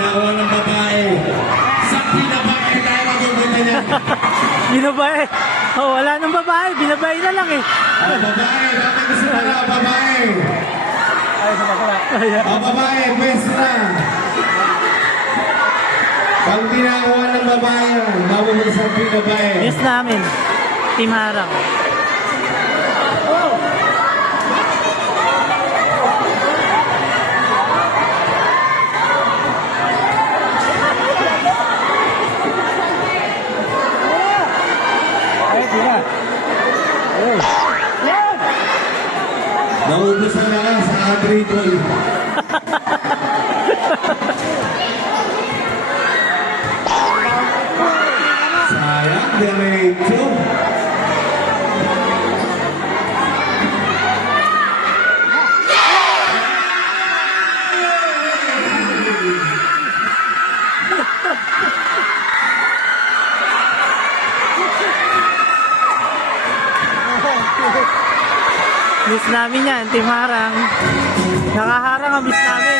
tinakuha ng babae. Sa binabae tayo magugulta niya. Binabae. Oh, wala nang babae. Binabae na lang eh. Babae, bakit gusto mo na babae? Ayan. Babae, pwesto na. Pag tinakuha ng babae, mabubuti sa binabae. Miss namin. Team Harang. Naubusan na lang sa triple. Sayang, diretso. Miss namin yan, Team Harang. Nakaharang ang miss namin.